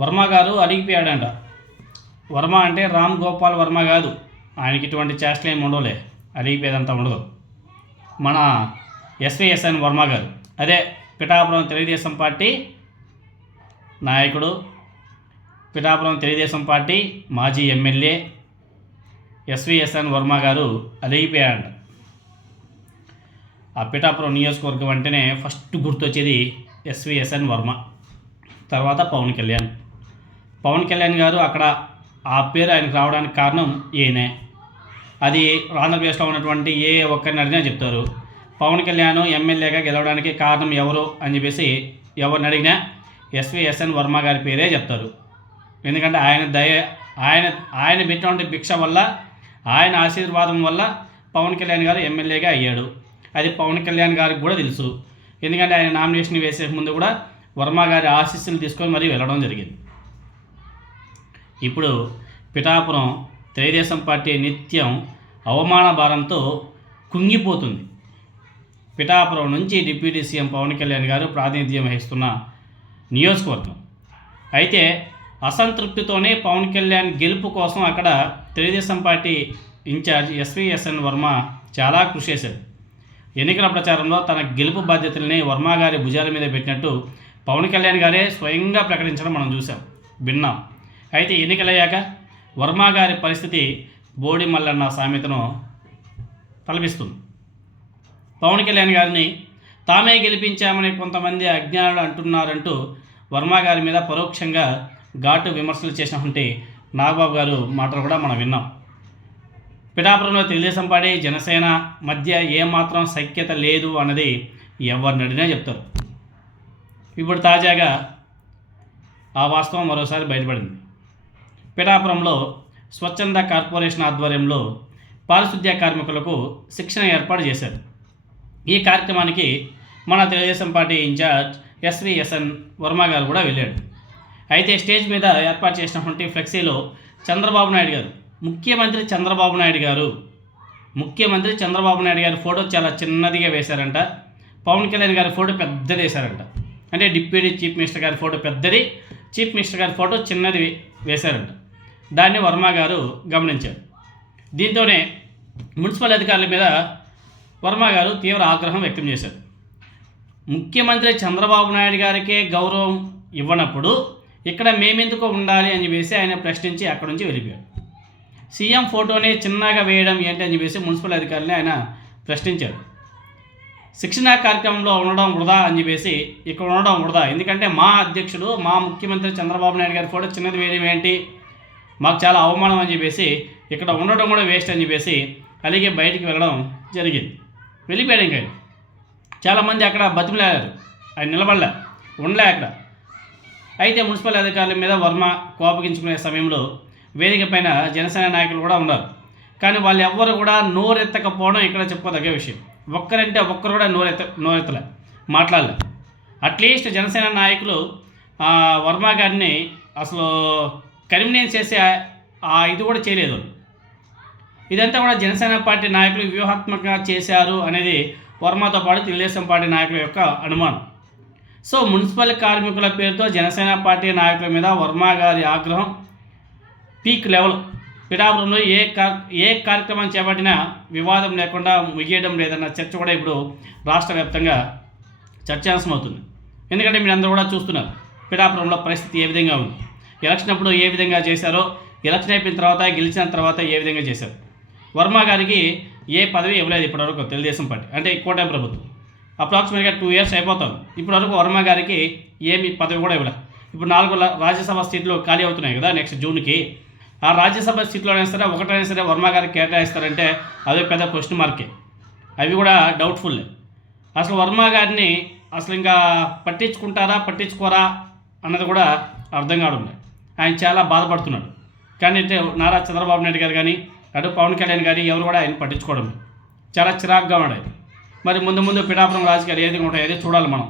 వర్మ గారు అడిగిపోయాడంట. వర్మ అంటే రామ్ గోపాల్ వర్మ కాదు, ఆయనకి ఇటువంటి చేష్టలు ఏమి ఉండవులే, అడిగిపోయేదంతా ఉండదు. మన ఎస్విఎస్ఎన్ వర్మ గారు, అదే పిఠాపురం తెలుగుదేశం పార్టీ నాయకుడు, పిఠాపురం తెలుగుదేశం పార్టీ మాజీ ఎమ్మెల్యే ఎస్విఎస్ఎన్ వర్మ గారు అలిగిపోయాడంట. ఆ పిఠాపురం నియోజకవర్గం అంటేనే ఫస్ట్ గుర్తొచ్చేది ఎస్విఎస్ఎన్ వర్మ, తర్వాత పవన్ కళ్యాణ్. పవన్ కళ్యాణ్ గారు అక్కడ ఆ పేరు ఆయనకు రావడానికి కారణం ఈయనే. అది ఆంధ్రప్రదేశ్లో ఉన్నటువంటి ఏ ఒక్కరిని అడిగినా చెప్తారు, పవన్ కళ్యాణ్ ఎమ్మెల్యేగా గెలవడానికి కారణం ఎవరు అని చెప్పేసి ఎవరిని అడిగినా ఎస్విఎస్ఎన్ వర్మ గారి పేరే చెప్తారు. ఎందుకంటే ఆయన పెట్టినటువంటి భిక్ష వల్ల, ఆయన ఆశీర్వాదం వల్ల పవన్ కళ్యాణ్ గారు ఎమ్మెల్యేగా అయ్యాడు. అది పవన్ కళ్యాణ్ గారికి కూడా తెలుసు. ఎందుకంటే ఆయన నామినేషన్ వేసే ముందు కూడా వర్మ గారి ఆశీస్సులు తీసుకొని మరీ వెళ్ళడం జరిగింది. ఇప్పుడు పిఠాపురం తెలుగుదేశం పార్టీ నిత్యం అవమాన భారంతో కుంగిపోతుంది. పిఠాపురం నుంచి డిప్యూటీ సీఎం పవన్ కళ్యాణ్ గారు ప్రాతినిధ్యం వహిస్తున్న నియోజకవర్గం. అయితే అసంతృప్తితోనే పవన్ కళ్యాణ్ గెలుపు కోసం అక్కడ Telugu Desam party in charge SVSN Varma చాలా కృషి చేశాడు. ఎన్నికల ప్రచారంలో తన గెలుపు బాధ్యతల్ని వర్మ గారి భుజాల మీద పెట్టినట్టు పవన్ కళ్యాణ్ గారే స్వయంగా ప్రకటించడం మనం చూసాం, విన్నాం. అయితే ఎన్నికలయ్యాక వర్మ గారి పరిస్థితి బోడి మల్లన్న సామెతను తలపిస్తుంది. పవన్ కళ్యాణ్ గారిని తామే గెలిపించామని కొంతమంది అజ్ఞానులు అంటున్నారంటూ వర్మ గారి మీద పరోక్షంగా ఘాటు విమర్శలు చేసినటువంటి నాగబాబు గారు మాటలు కూడా మనం విన్నాం. పిఠాపురంలో తెలుగుదేశం పార్టీ జనసేన మధ్య ఏమాత్రం సఖ్యత లేదు అన్నది ఎవరిని అడిగినా చెప్తారు. ఇప్పుడు తాజాగా ఆ వాస్తవం మరోసారి బయటపడింది. పిఠాపురంలో స్వచ్ఛంద కార్పొరేషన్ ఆధ్వర్యంలో పారిశుద్ధ్య కార్మికులకు శిక్షణ ఏర్పాటు చేశారు. ఈ కార్యక్రమానికి మన Telugu Desam party in charge SVSN Varma గారు కూడా వెళ్ళాడు. అయితే స్టేజ్ మీద ఏర్పాటు చేసినటువంటి ఫ్లెక్సీలో చంద్రబాబు నాయుడు గారు, ముఖ్యమంత్రి చంద్రబాబు నాయుడు గారి ఫోటో చాలా చిన్నదిగా వేశారంట. పవన్ కళ్యాణ్ గారి ఫోటో పెద్దది వేశారంట. అంటే డిప్యూటీ చీఫ్ మినిస్టర్ గారి ఫోటో పెద్దది, చీఫ్ మినిస్టర్ గారి ఫోటో చిన్నది వేశారంట. దాన్ని వర్మ గారు గమనించారు. దీంతోనే మున్సిపల్ అధికారుల మీద వర్మ గారు తీవ్ర ఆగ్రహం వ్యక్తం చేశారు. ముఖ్యమంత్రి చంద్రబాబు నాయుడు గారికే గౌరవం ఇవ్వనప్పుడు ఇక్కడ మేమెందుకు ఉండాలి అని చెప్పేసి ఆయన ప్రశ్నించి అక్కడి నుంచి వెళ్ళిపోయాడు. సీఎం ఫోటోని చిన్నగా వేయడం ఏంటి అని చెప్పేసి మున్సిపల్ అధికారులని ఆయన ప్రశ్నించారు. శిక్షణా కార్యక్రమంలో ఉండడం వృధా అని చెప్పేసి ఇక్కడ ఉండడం వృధా, ఎందుకంటే మా అధ్యక్షుడు మా ముఖ్యమంత్రి చంద్రబాబు నాయుడు గారి ఫోటో చిన్నది వేయడం ఏంటి, మాకు చాలా అవమానం అని చెప్పేసి ఇక్కడ ఉండడం కూడా వేస్ట్ అని చెప్పేసి అలాగే బయటికి వెళ్ళడం జరిగింది. వెళ్ళిపోయాడు. ఇంకా చాలామంది అక్కడ బతిమలాడారు, ఆయన నిలబడలే, ఉండలే అక్కడ. అయితే మున్సిపల్ అధికారుల మీద వర్మ కోపగించుకునే సమయంలో వేదిక పైన జనసేన నాయకులు కూడా ఉన్నారు. కానీ వాళ్ళు ఎవ్వరు కూడా నోరెత్తకపోవడం ఇక్కడ చెప్పుకోదగ్గ విషయం. ఒక్కరంటే ఒక్కరు కూడా నోరెత్తలే, మాట్లాడలే. అట్లీస్ట్ జనసేన నాయకులు వర్మ గారిని అసలు కన్వీనియన్స్ చేసే ఇది కూడా చేయలేదు. ఇదంతా కూడా జనసేన పార్టీ నాయకులు వ్యూహాత్మకంగా చేశారు అనేది వర్మతో పాటు తెలుగుదేశం పార్టీ నాయకుల యొక్క అనుమానం. సో మున్సిపల్ కార్మికుల పేరుతో జనసేన పార్టీ నాయకుల మీద వర్మ గారి ఆగ్రహం పీక్ లెవెల్. పిఠాపురంలో ఏ కార్యక్రమం చేపట్టినా వివాదం లేకుండా ముగియడం లేదన్న చర్చ కూడా ఇప్పుడు రాష్ట్ర వ్యాప్తంగా చర్చాంశం అవుతుంది. ఎందుకంటే మీరు అందరూ కూడా చూస్తున్నారు పిఠాపురంలో పరిస్థితి ఏ విధంగా ఉంది, ఎలక్షన్ అప్పుడు ఏ విధంగా చేశారో, ఎలక్షన్ అయిపోయిన తర్వాత గెలిచిన తర్వాత ఏ విధంగా చేశారు. వర్మ గారికి ఏ పదవి ఇవ్వలేదు ఇప్పటివరకు తెలుగుదేశం పార్టీ, అంటే కూటమి ప్రభుత్వం. అప్రాక్సిమేట్గా 2 years అయిపోతుంది. ఇప్పటివరకు వర్మ గారికి ఏమి పదవి కూడా ఇవ్వలేదు. ఇప్పుడు 4 రాజ్యసభ సీట్లు ఖాళీ అవుతున్నాయి కదా నెక్స్ట్ జూన్కి. ఆ రాజ్యసభ సీట్లోనే సరే ఒకటైనా సరే వర్మ గారికి కేటాయిస్తారంటే అదే పెద్ద క్వశ్చన్ మార్కే, అవి కూడా డౌట్ఫుల్లే. అసలు వర్మ గారిని అసలు ఇంకా పట్టించుకోరా అన్నది కూడా అర్థం కావడం లేదు. ఆయన చాలా బాధపడుతున్నాడు. కానీ నారా చంద్రబాబు నాయుడు గారు కానీ అటు పవన్ కళ్యాణ్ గారి ఎవరు కూడా ఆయన పట్టించుకోవడం లేదు. చాలా చిరాకుగా ఉన్నాయి. మరి ముందు పిఠాపురం రాజకీయాలు ఏది ఉంటాయో చూడాలి మనం.